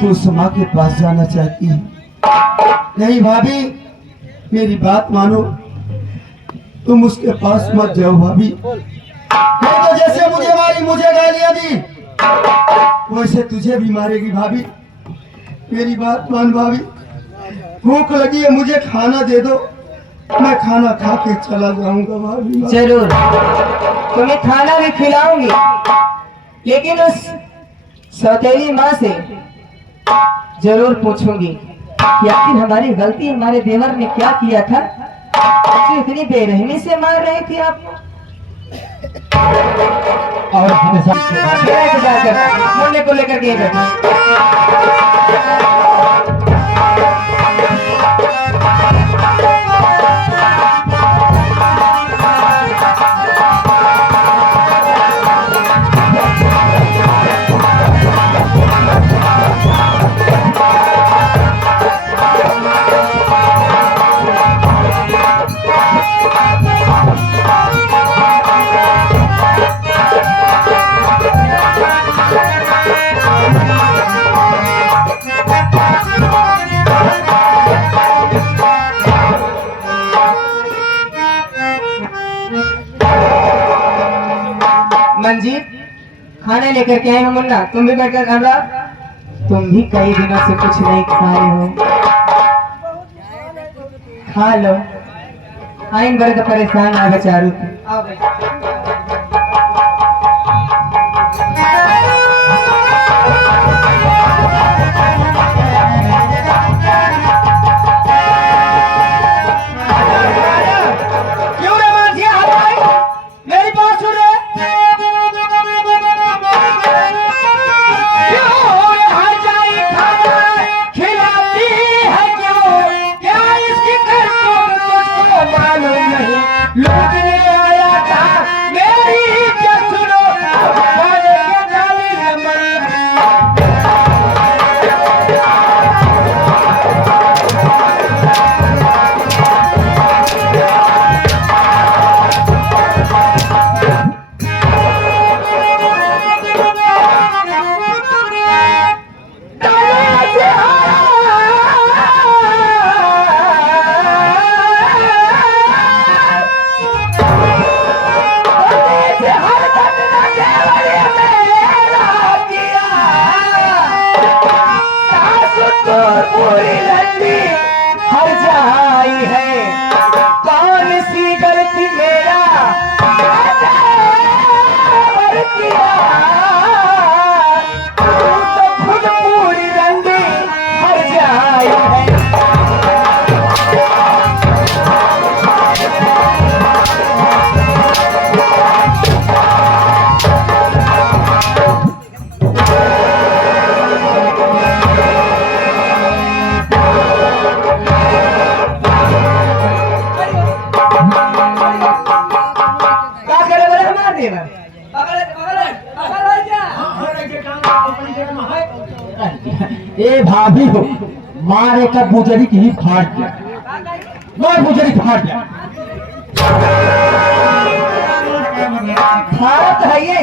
तू सुमा के पास जाना चाहती है? नहीं भाभी, मेरी बात मानो, तुम उसके पास मत जाओ भाभी। नहीं तो जैसे मुझे मारी, मुझे गालियां दी, वैसे तुझे भी मारेगी भाभी। मेरी बात मान भाभी, भूख लगी है, मुझे खाना दे दो, मैं खाना खा के चला जाऊंगा भाभी। जरूर तुम्हें खाना भी खिलाऊंगी, लेकिन उस सौतेली माँ से जरूर पूछूंगी कि आखिर हमारी गलती, हमारे देवर ने क्या किया था जो इतनी बेरहमी से मार रही थी आपको। और मुन्ने को लेकर के बैठे। मंजीत, खाने लेकर के आए हो। मुन्ना, तुम भी बैठकर खाना। तुम भी कई दिनों से कुछ नहीं खाए हो, खा लो। आइन वर्ग परेशान आ बेचारू। हर जाई है कौन सी गलती मेरा किया, तू तो खुद पूरी रंडी हर जाई है। ए भाभी हो, मारे का बुजरी की ही फाट दिया, मार बुजरी फाट दिया। भारत है ये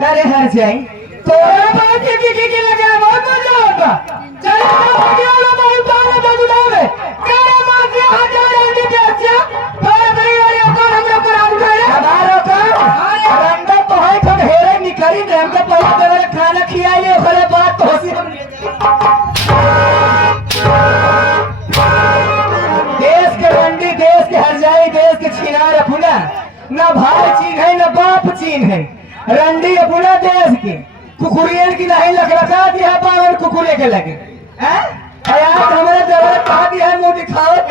करे हर जाए तो लगे बहुत मजा होगा। चलो खाना खिलाइए, बात तो देश के रंडी, देश के हरजाई, देश के छिनार अपना ना भाई चीन है ना बाप चीन है। रंडी अपना देश की कुकुरियन की नहीं लखलखा दिया पावन कुकुरे के लगे हमारे देवर कहा दिया है मुंह दिखाओ। अरे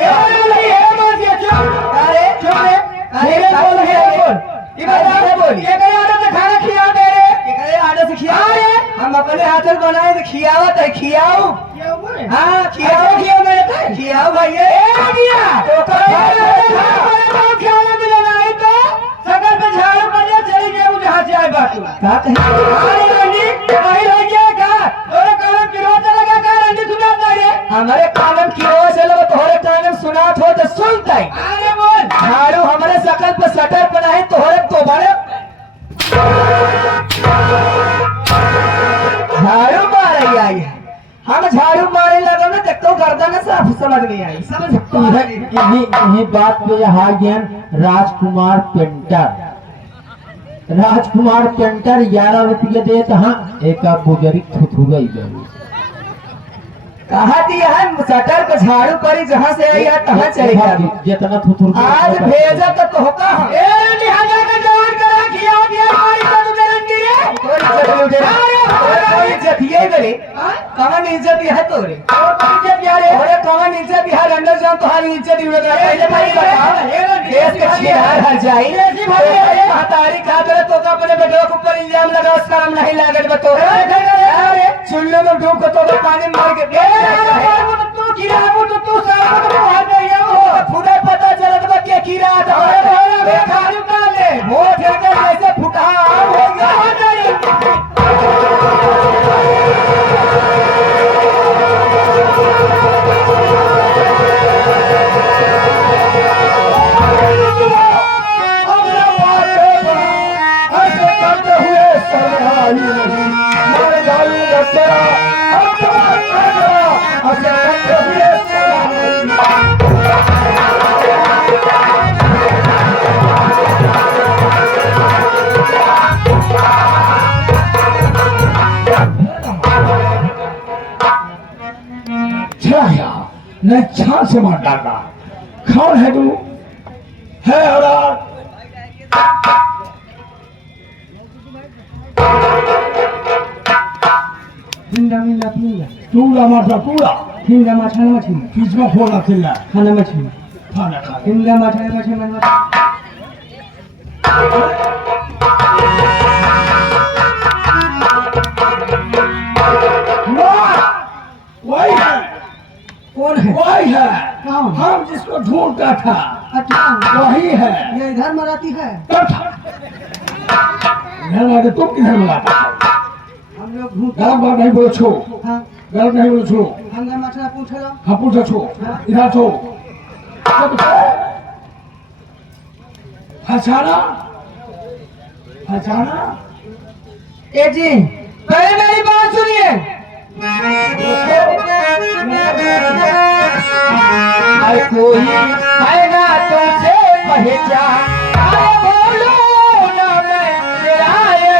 खाना खिला दे रे, आडे से खिया हम अपने हाथ से बनाए तो खियावत है, खियाओ। हाँ खियाओ, खियाओ भैया। खाना मिला नहीं तो सगल पे झाड़ू पड़ चली जाए, मुझे हाथ जाए बात तू का कही अरे रंडी वही रह गया का तोरे कानम किरोच लगा का रंडी सुना तारे हमारे कानम किरोच लगा तोरे कानम सुनात हो तो सुनताई अरे बोल झाड़ू हमारे शकल पे सटर बनाए तोरे तो बड़े झाड़ू मारे आई है हम झाड़ू मारे लगा ना तक तो गर्दन साफ समझ नहीं आई समझ यही बात पे यहाँ ज्ञान राजकुमार पेंटर 11 रुपये दे हाँ एक बुजरी थुथु गई कहा दिया है सटर को झाड़ू परी जहाँ से आई है तहाँ चले गया जितना थुथुर आज भेजा तो होगा ए लिहाजा का जवान करा किया दिया हमारी तो तू गारंटी रे कोई इज्जत ये करे कौन इज्जत है तोरे इज्जत यार अरे कौन इज्जत है रंडो जान तुम्हारी इज्जत उड़ गई पहले भाई बता देश के छिनार हर जाई महतारी का तेरे तो अपने बेटों के ऊपर इल्जाम लगा उसका हम नहीं लागत बतो अरे चुल्लू में डूब को तो पानी मार के तू गिरा तो तू सारा तो बाहर नहीं है वो खुदा पता चलत बा के गिरा था अरे खाली का ले वो फिर के ऐसे फुटा हो गया न छान से मार डाला कौन है तू है औरत तूला मारता तूला हिंगा माछा मछली किसमें फोड़ा चिल्ला खाना मछली खाना खा हिंगा माछा मछली मन वही है कौन है वही है कौन? हम जिसको ढूंढता था अच्छा वही है ये इधर मराती है तुम किधर मिलाता हम लोग घूम गलत बात नहीं बोलो छो हाँ गलत नहीं बोलो छो हिंगा माछा पूछ लो हाँ पूछो छो इधर छो पहचाना पहचाना ए जी पहले मेरी बात सुनिए अरे कोई आएगा तुमसे पहचान अरे बोलो ना मैं तेरा ये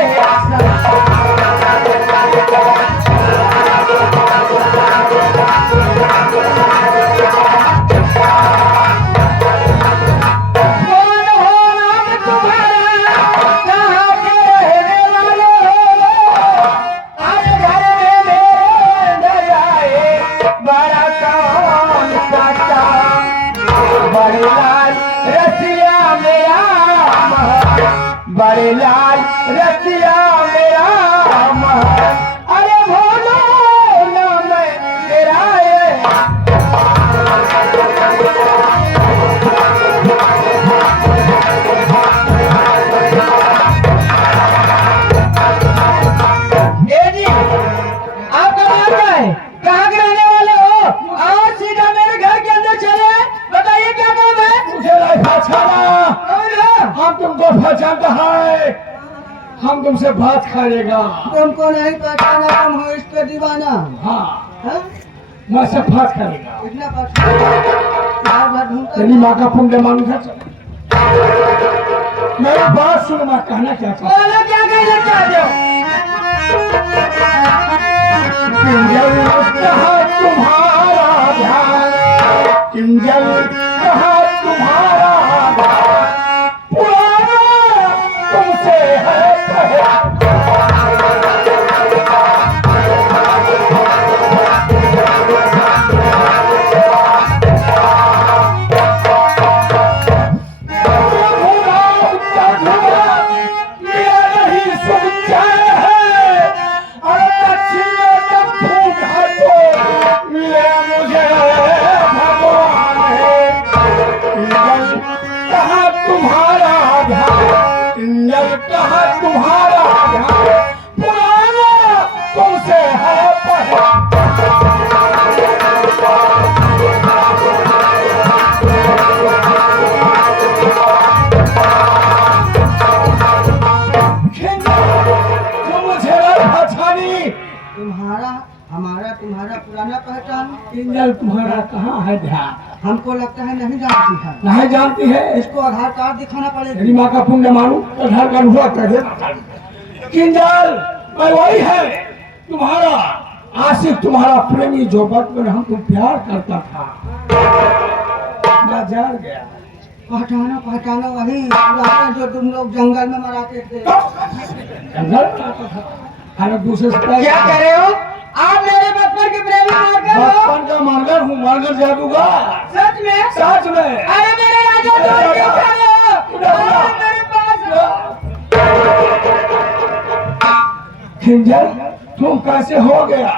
कौन हो नाम तुम्हारा कहाँ के रहने वाले हो अरे घर में मेरे अंदर आए बड़ा कौन काटा बड़े लाल रसिया मेरा बड़े लाल रसिया मेरा अरे भोलो ना मैं तेरा ये ए जी आपका नाम क्या है कहाँ के रहने वाले हो और सीधा मेरे घर के अंदर चले बताइए क्या काम है मुझे नहीं पहचाना कौन है हम तुमको पहचानता है हम तुमसे बात करेगा तुमको नहीं पहचाना तुम हो इस पे दीवाना हाँ हाँ? मैं से बात करेगा इतना पहचाना बार बार ढूंढता तेरी माँ का पुण्य मानू था मेरी बात सुन मैं कहना क्या चाहता बोलो क्या कहना चाहते हो किंजल कहा तुम्हारा ध्यान किंजल कहा तुम्हारा ध्यान पुराना तुमसे है पहचान तुम्हारा हमारा तुम्हारा पुराना पहचान किंजल तुम्हारा कहाँ है ध्यान? हमको लगता है नहीं जानती है। नहीं जानती है? इसको आधार कार्ड दिखाना तेरी पड़ेगा। माँ का पुण्य मानू, आधार कार्ड हुआ करे। किंजल मैं वही है तुम्हारा आशिक, तुम्हारा प्रेमी, जो बचपन हमको प्यार करता था। मैं जान गया। पहचानो पहचानो, वही पुराना जो तुम लोग जंगल में मराते थे। जंगल में आता था। अरे दूसरे से क्या कह रहे हो आप? मेरे बचपन के प्रेमी मारकर हो? बचपन का मारगर हूँ, मारगर जादूगर। सच में? सच में। अरे मेरे राजा तो क्यों कर रहे हो? आओ मेरे पास आओ। किंजल तुम कैसे हो गया?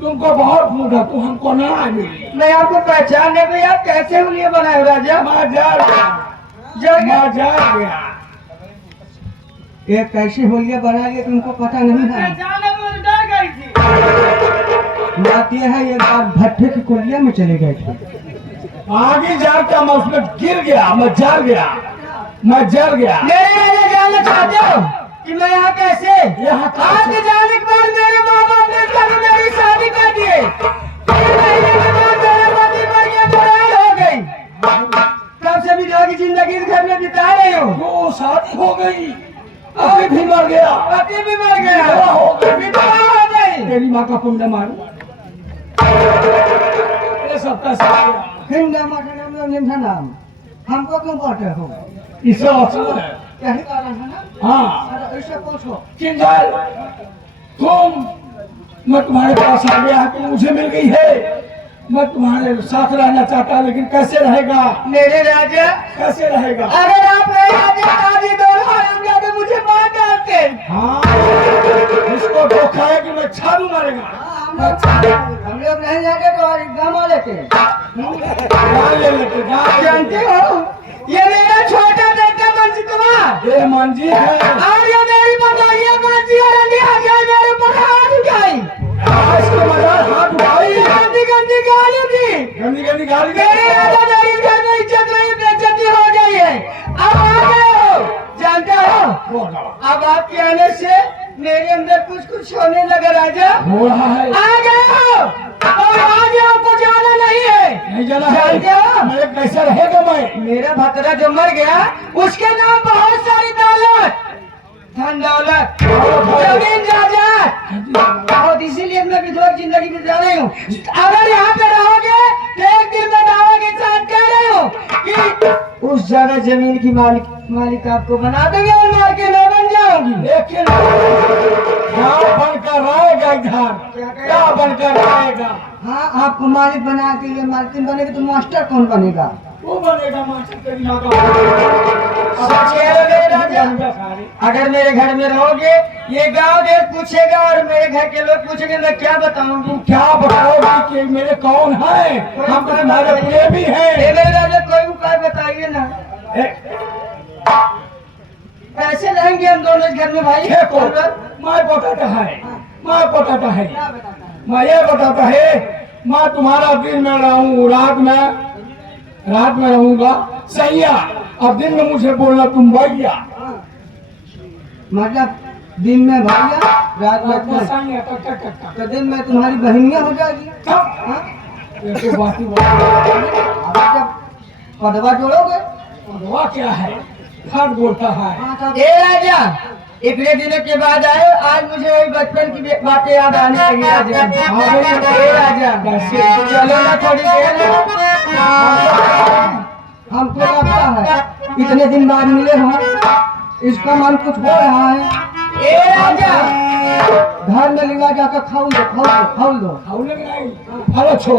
तुमको बहुत ढूंढा, तुम हमको ना मिली। मैं आपको पहचानने पे आप कैसे उंगलियां बनाए हो राजा? मैं जान गया, मैं जान गया। ये कैसी होलियां बना लिए तुमको पता नहीं है? बात यह है, एक बार भट्टे की कुलिया में चले गए थे। आगे जाकर मैं उसमें गिर गया, मैं जल गया, मैं जल गया। मेरे राजा जानना चाहते हो कि मैं यहाँ कैसे? यहाँ आज जाने के बाद मेरे माँ बाप ने कभी मेरी शादी कर दिए। 3 महीने के बाद मेरा पति मर गया, बरार हो गई। तब से विधवा की जिंदगी घर में बिता रही हूँ। वो शादी हो गई, पति भी मर गया, पति भी मर गया, विधवा हो गई। विधवा हो गई। तेरी माँ का पुण्य मारू। ये सब कैसे किया? हिंदा मठना में निम्न नाम हमको क्यों बांटे हो? इससे असल है। यही कारण है ना? हाँ अरे ऐसे पूछो। किंजल तुम, मैं तुम्हारे पास आ गया, तुम मुझे मिल गई है। मैं तुम्हारे साथ रहना चाहता, लेकिन कैसे रहेगा? मेरे राजा कैसे रहेगा? अगर आप नहीं आते दादी दोनों आएंगे तो मुझे मार डालते। हाँ इसको धोखा है कि मैं छाड़ू मारेगा। हम लोग नहीं जाते तो गाँव लेते जान ले लेते, जान ले जानते हो ये मेरा छोटा बेटा मंजितवा ये मंजी है। और ये मेरी बताइए मंजी और अंडी आ जाए मेरे ऊपर हाथ उठाई। इसको मजार हाथ उठाई, गंदी गंदी गाली दी। गंदी गंदी गाली दे। मेरे राजा मेरी घर में इज्जत नहीं बेइज्जती हो गई है। अब आ गए हो, जानते हो अब आपके आने से मेरे अंदर कुछ कुछ होने लगा राजा। हो रहा है। आ गए हो और आगे आपको जाना नहीं है। नहीं जाना है। जानते हो मैं कैसे रहेगा? मैं मेरा भतरा जो मर गया उसके नाम बहुत सारी दौलत, धन दौलत, जमीन जायदाद, और इसीलिए मैं विधवा की जिंदगी बिता रही हूँ। अगर यहाँ पे रहोगे तो एक दिन मैं दावा के साथ कह रही हूँ कि उस जगह जमीन की मालिक आपको बना देंगे और मार के मैं बन जाऊंगी। लेकिन क्या बनकर रहेगा इधर? क्या बनकर रहेगा? हाँ आपको मालिक बना के ये मालकिन बनेगी तो मास्टर कौन बनेगा? वो बनेगा मास्टर, तेरी माँ का। सच कह रहे हो मेरे राजा? अगर मेरे घर में रहोगे ये गांव देश पूछेगा और मेरे घर के लोग पूछेंगे, मैं क्या बताऊंगी? क्या बताओगी कि मेरे कौन है? हम तो तुम्हारे प्रेमी हैं। मेरे राजा कोई उपाय बताइए ना, कैसे रहेंगे हम दोनों इस घर में भाई? देखो मैं बताता है, मैं बताता है, मैं ये बताता है, मैं तुम्हारा दिन में रहूं, रात में रहूंगा सैया, अब दिन में मुझे बोलना तुम भैया। मतलब दिन में भैया रात में सैया, टक। तो दिन में तुम्हारी बहनियां हो जाएगी। हाँ? ये तो बात ही बात। अब जब पदवा जोड़ोगे हुआ क्या है? हर बोलता है। ए राजा इतने दिनों के बाद आए, आज मुझे वही बचपन की बातें याद आने लगी राजा। ए राजा चलो ना थोड़ी देर, हमको लगता है इतने दिन बाद मिले हो, इसका मन कुछ हो रहा है। ए राजा घर में लिवा जाकर खाऊ दो। फलो छो।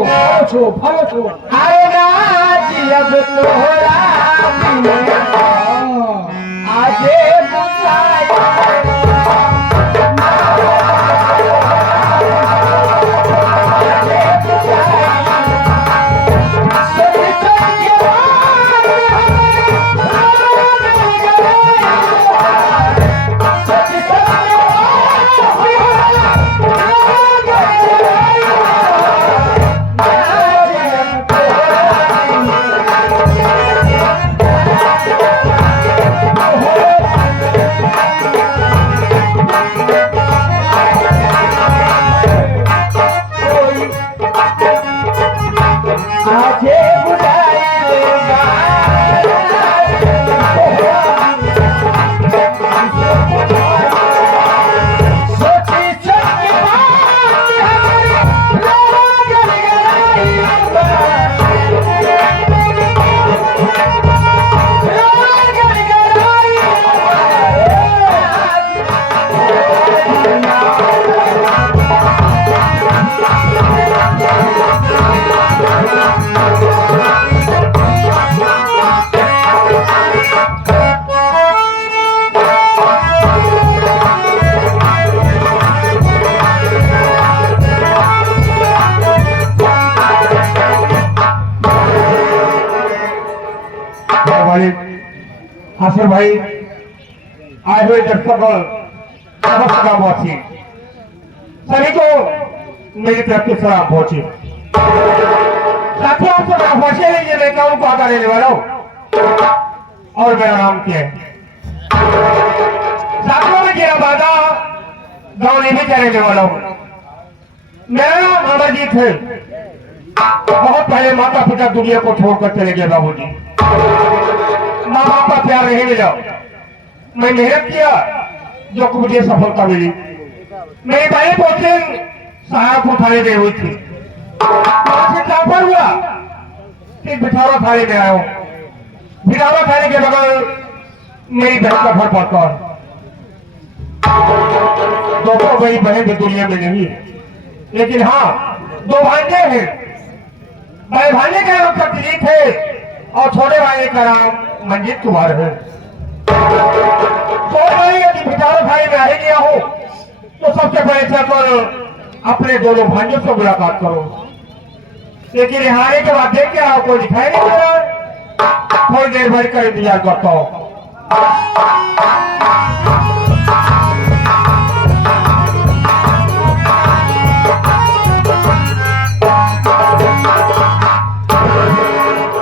अरे राजी अब तोहरा आजे आसुर भाई आए हुए दर्शक नमस्कार पहुंची सभी को मेरी तरफ से सलाम पहुंची। साथियों आपसे बड़ा पहुंचे लीजिए, मैं कहूँ को आगा लेने वाला हूँ और मेरा नाम क्या है। साथियों में गिरा बाधा गाँव नहीं भी रहने वाला हूँ। मेरा नाम अमरजीत है। बहुत पहले माता पिता दुनिया को छोड़कर चले गए बाबूजी। माँ बाप का प्यार नहीं मिला। मैं मेहनत किया जो को मुझे सफलता मिली। मेरी पहली पोस्टिंग सहारनपुर थाने में हुई थी। वहां से ट्रांसफर हुआ फिर बिठावा थाने में आया हूँ। बिठावा थाने के बगल मेरी बहन का घर पड़ता है। दोनों मेरी बहन भी दुनिया में नहीं है, लेकिन हाँ दो भांजे हैं। बड़े भांजे का नाम सत्यजीत है और छोटे भाई का नाम मंजीत कुमार है। सोच रही है कि बिचारो भाई में आ ही गया हो तो सबसे पहले चलकर अपने दोनों भाइयों से मुलाकात करो। लेकिन यहाँ आने के बाद देख के आपको दिखाई नहीं दे रहा। थोड़ी देर भर कर इंतजार करता हूँ।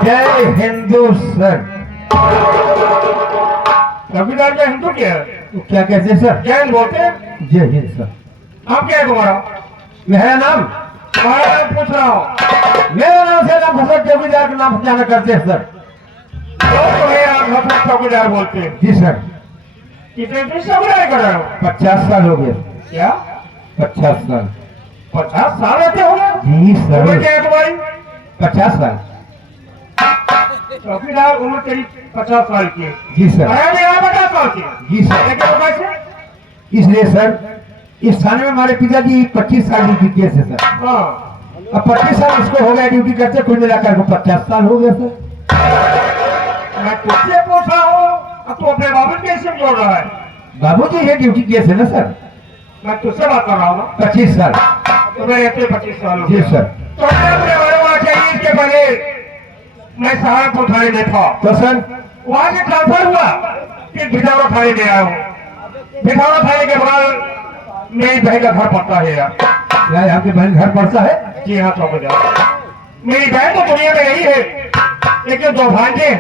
जय हिंदू सर। चौकीदार में हिंदू क्या है? तो क्या कहते हैं सर? जैन बोलते हैं। जय हिंद सर। आप क्या है तुम्हारा? मेरा नाम तुम्हारा नाम पूछ रहा हूँ। मेरा नाम से नाम भगत चौकीदार के नाम से जाना करते हैं सर। लोग तुम्हें आप भगत चौकीदार बोलते हैं। जी सर। कितने दिन से चौकीदारी कर रहे हो? 50 साल हो गए। क्या 50 साल? 50 साल रहते हो गए? जी उम्र सर। क्या है तुम्हारी? 50 साल। चौकीदार उम्र तेरी 50 साल की है। जी सर। अरे मेरा 50 साल की है। जी सर। लेकिन वो कैसे? इसलिए सर इस थाने में हमारे पिताजी 25 साल ड्यूटी किए थे सर। हाँ। अब 25 साल उसको हो गया ड्यूटी करते, कुल मिलाकर को 50 साल हो गया सर। मैं तुझसे पूछ रहा हूँ, अब तू अपने बाबू कैसे जोड़ रहा है? बाबूजी ये ड्यूटी किए थे ना सर। मैं तुझसे बात कर रहा हूँ ना। 25 साल। तुम्हें रहते 25 साल हो जी गए। सर। तो मैं अपने वाले वहाँ चाहिए इसके पहले मैं सहारनपुर थाने में था। तो सर वहां से ट्रांसफर हुआ फिर भिटावा थाने में आया हूँ। भिटावा थाने के बाद मेरी बहन का घर पड़ता है यार। क्या आपके बहन घर पड़ता है? जी हाँ चौकीदार। मेरी बहन तो दुनिया में नहीं है, लेकिन दो भांजे हैं।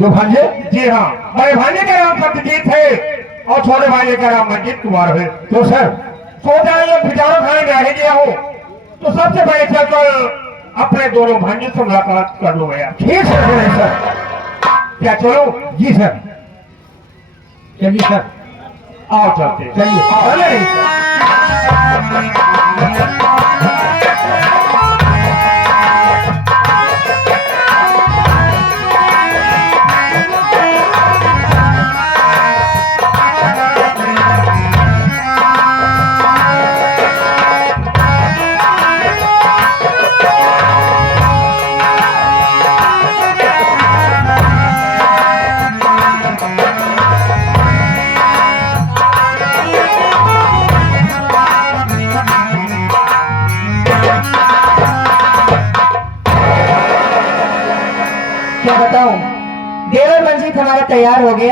दो भांजे? जी हाँ। बड़े भांजे का नाम सत्यजीत है और छोटे भांजे का नाम मंजीत कुमार है। तो सर सोचा ये भिटावा थाने में आ ही गया हो तो सबसे पहले चलकर अपने दोनों भांजे से मुलाकात कर लो यार। ठीक है सर। क्या चलो? जी सर। चलिए सर। आओ चलते हैं। चलिए। चले। क्या बताऊं, देवर मंजीत हमारा तैयार हो गया।